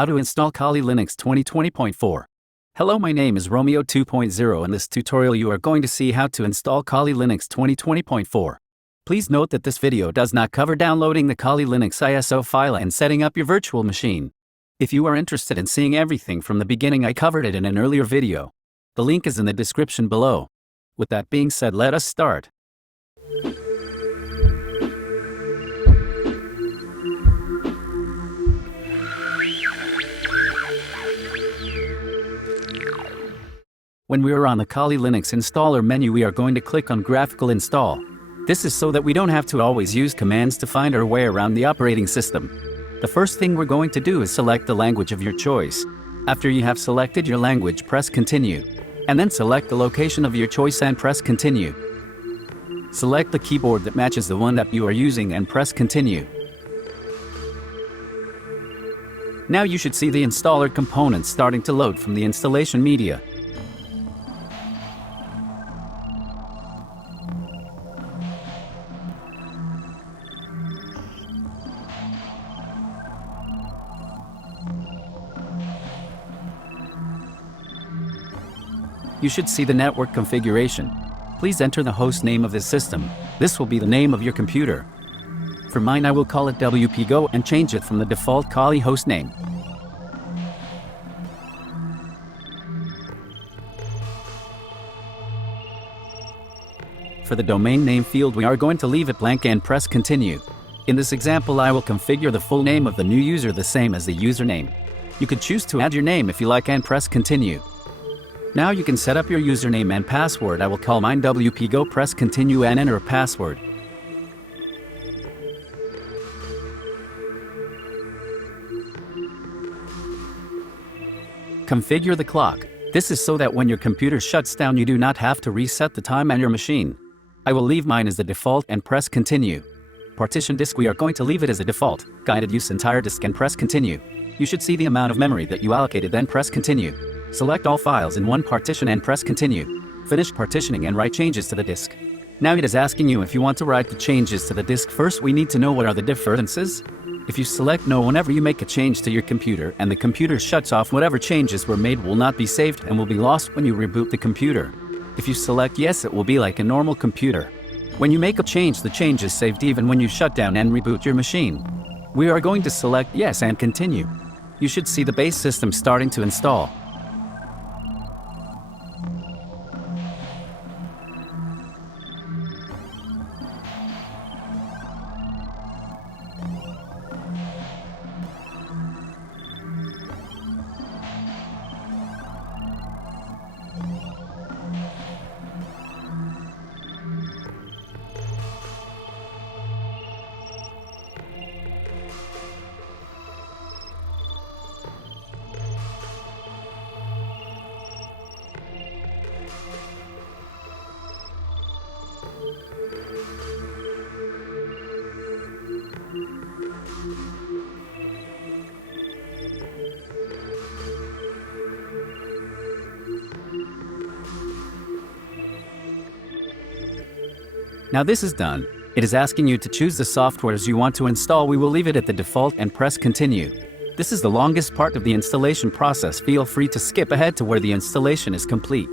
How to install Kali Linux 2020.4. Hello, my name is Romeo 2.0. In this tutorial you are going to see how to install Kali Linux 2020.4. Please note that this video does not cover downloading the Kali Linux ISO file and setting up your virtual machine. If you are interested in seeing everything from the beginning, I covered it in an earlier video. The link is in the description below. With that being said, let us start. When we are on the Kali Linux installer menu, we are going to click on Graphical Install. This is so that we don't have to always use commands to find our way around the operating system. The first thing we're going to do is select the language of your choice. After you have selected your language, press Continue. And then select the location of your choice and press Continue. Select the keyboard that matches the one that you are using and press Continue. Now you should see the installer components starting to load from the installation media. You should see the network configuration. Please enter the host name of this system. This will be the name of your computer. For mine, I will call it WPGo and change it from the default Kali host name. For the domain name field, we are going to leave it blank and press Continue. In this example, I will configure the full name of the new user the same as the username. You could choose to add your name if you like and press Continue. Now you can set up your username and password. I will call mine WPGo, press Continue and enter a password. Configure the clock. This is so that when your computer shuts down you do not have to reset the time on your machine. I will leave mine as the default and press Continue. Partition disk, we are going to leave it as a default. Guided use entire disk and press Continue. You should see the amount of memory that you allocated, then press Continue. Select all files in one partition and press Continue. Finish partitioning and write changes to the disk. Now it is asking you if you want to write the changes to the disk. First we need to know what are the differences. If you select no, whenever you make a change to your computer and the computer shuts off, whatever changes were made will not be saved and will be lost when you reboot the computer. If you select yes, it will be like a normal computer. When you make a change, the change is saved even when you shut down and reboot your machine. We are going to select yes and continue. You should see the base system starting to install. Now this is done. It is asking you to choose the softwares you want to install. We will leave it at the default and press Continue. This is the longest part of the installation process. Feel free to skip ahead to where the installation is complete.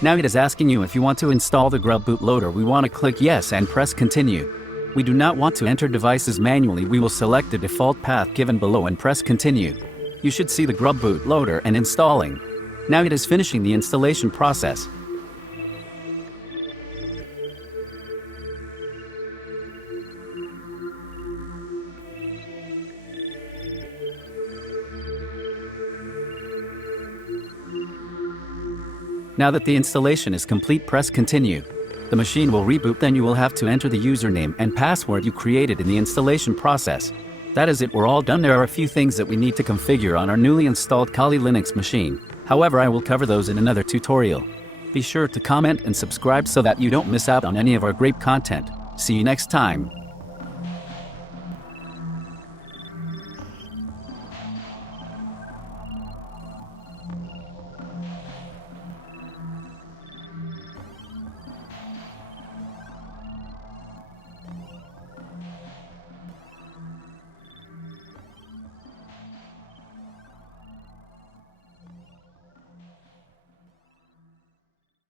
Now it is asking you if you want to install the grub bootloader. We want to click yes and press continue. We do not want to enter devices manually. We will select the default path given below and press continue. You should see the grub bootloader and installing. Now it is finishing the installation process. Now that the installation is complete, press continue. The machine will reboot, then you will have to enter the username and password you created in the installation process. That is it, we're all done. There are a few things that we need to configure on our newly installed Kali Linux machine. However, I will cover those in another tutorial. Be sure to comment and subscribe so that you don't miss out on any of our great content. See you next time.